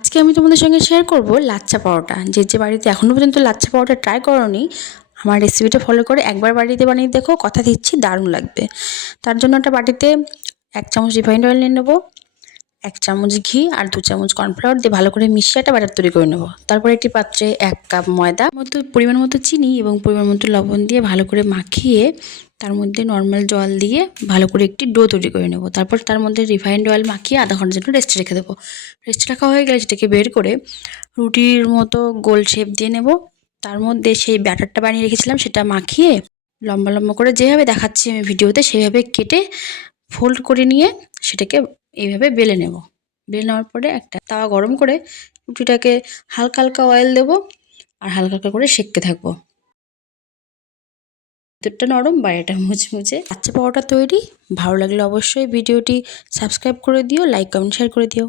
আজকে আমি তোমাদের সঙ্গে শেয়ার করব লাচ্ছা পরোটা। যে বাড়িতে এখনও পর্যন্ত লাচ্ছা পরোটা ট্রাই করোনি, আমার রেসিপিটা ফলো করে একবার বাড়িতে বানিয়ে দেখো, কথা দিচ্ছি দারুণ লাগবে। তার জন্য একটা বাটিতে 1 চামচ রিফাইন্ড অয়েল নিয়ে নেবো, 1 চামচ ঘি আর 2 চামচ কর্নফ্লাওয়ার দিয়ে ভালো করে মিশিয়ে একটা ব্যাটার তৈরি করে নেবো। তারপর একটি পাত্রে 1 কাপ ময়দা, পরিমাণ মতো চিনি এবং পরিমাণ মতো লবণ দিয়ে ভালো করে মাখিয়ে তার মধ্যে নর্মাল জল দিয়ে ভালো করে একটি ডো তৈরি করে নেব। তারপর তার মধ্যে রিফাইন্ড অয়েল মাখিয়ে আধা ঘন্টার জন্য রেস্টে রেখে দেবো। রেস্টে রাখা হয়ে গেলে সেটাকে বের করে রুটির মতো গোল শেপ দিয়ে নেব। তার মধ্যে সেই ব্যাটারটা বানিয়ে রেখেছিলাম সেটা মাখিয়ে লম্বা লম্বা করে যেভাবে দেখাচ্ছি আমি ভিডিওতে সেভাবে কেটে ফোল্ড করে নিয়ে সেটাকে এইভাবে বেলে নেব। বেলে নেওয়ার পরে একটা তাওয়া গরম করে রুটিটাকে হালকা হালকা অয়েল দেবো আর হালকা হালকা করে সেঁকতে থাকবো। ভেতরটা নরম বাইরেটা মুচমুচে। লাচ্ছা পরোটা তৈরি। ভালো লাগলে অবশ্যই ভিডিওটি সাবস্ক্রাইব করে দিও, লাইক কমেন্ট শেয়ার করে দিও।